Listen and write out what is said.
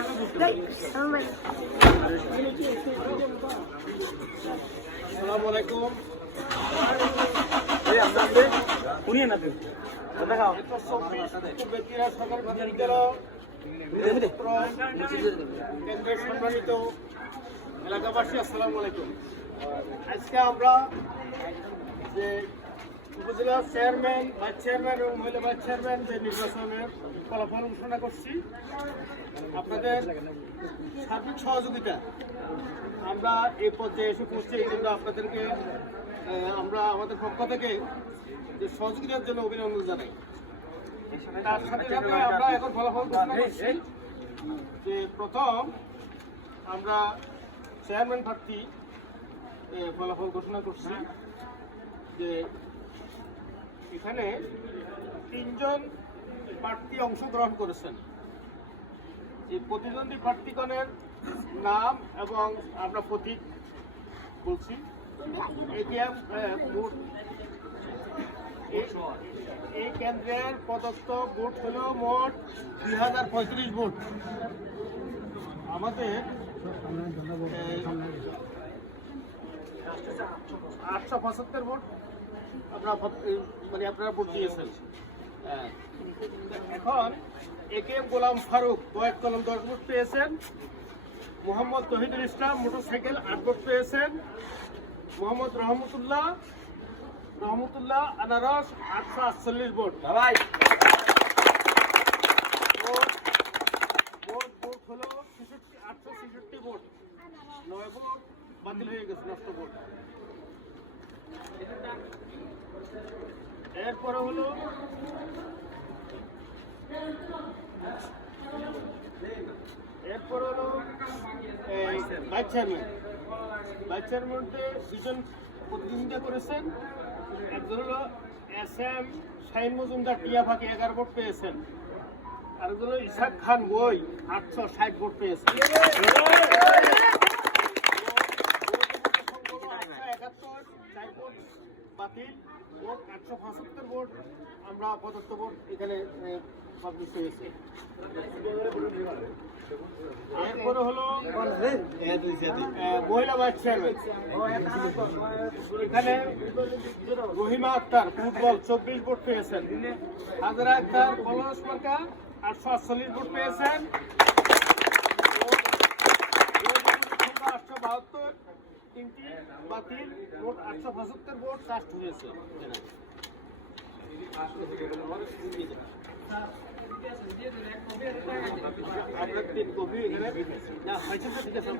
আসসালামু আলাইকুম। উনি না তুই দেখাও ব্যক্তিরা সরকারি কেন্দ্রের সম্মানিত এলাকাবাসী, আসসালামু আলাইকুম। আজকে আমরা যে উপজেলা চেয়ারম্যান, ভাইস চেয়ারম্যান এবং মহিলা ভাইস চেয়ারম্যান যে নির্বাচনের ফলাফল ঘোষণা করছি, আপনাদের সার্বিক সহযোগিতা আমরা এই পর্যায়ে এসে পৌঁছে, এই জন্য আপনাদেরকে আমরা আমাদের পক্ষ থেকে যে সহযোগিতার জন্য অভিনন্দন জানাই। তার সাথে সাথে আমরা এখন ফলাফল ঘোষণা করছি যে প্রথম আমরা চেয়ারম্যান প্রার্থী ফলাফল ঘোষণা করছি যে এখানে 3 জন প্রার্থী অংশগ্রহণ করেছেন। এই প্রতিদ্বন্দ্বী প্রার্থীগণের নাম এবং আমরা প্রতীক বলছি। এই কেন্দ্রের প্রদত্ত ভোট হল মোট 2035 ভোট। আমাদের 875 ভোট আপনারা ভোট দিয়েছেন। এখন একেএম গোলাম ফারুক কয়েক কলম 10 ভোট পেয়েছেন। মোহাম্মদ তহিদুল ইসলাম মোটরসাইকেল 8 ভোট পেয়েছেন। মোহাম্মদ রহমতুল্লাহ আনারস 848 ভোট। মোট ভোট হলো 866 ভোট। 9 ভোট বাতিল হয়ে গেছে, নষ্ট ভোট। এরপরে হলো ভাইস চেয়ারম্যান। ভাইস চেয়ারম্যানকে 2 জন প্রতিদ্বন্দ্বিতা করেছেন। একজন হলো SM শাহিন মজুমদার টিয়াফাকে 11 ভোট পেয়েছেন। আরেকজন হলো ইসাক খান বই 860 ভোট পেয়েছেন। 4 ভোট বাতিল, ভোট 875 ভোট আমরা প্রদত্ত ভোট এখানে পাবলিশ হয়েছে। এরপরে হলো মহিলা ভাইস চেয়ারম্যান। এখানে রহিমা আক্তার ফুটবল 24 ভোট পেয়েছেন। হাজারা আক্তার কলস মার্কা 848 ভোট পেয়েছেন। 872, 3টি বাতিল, মোট 875 ভোট কাস্ট হয়েছে। আপনার 3 কপি এখানে না হয়েছে, ঠিক আছে।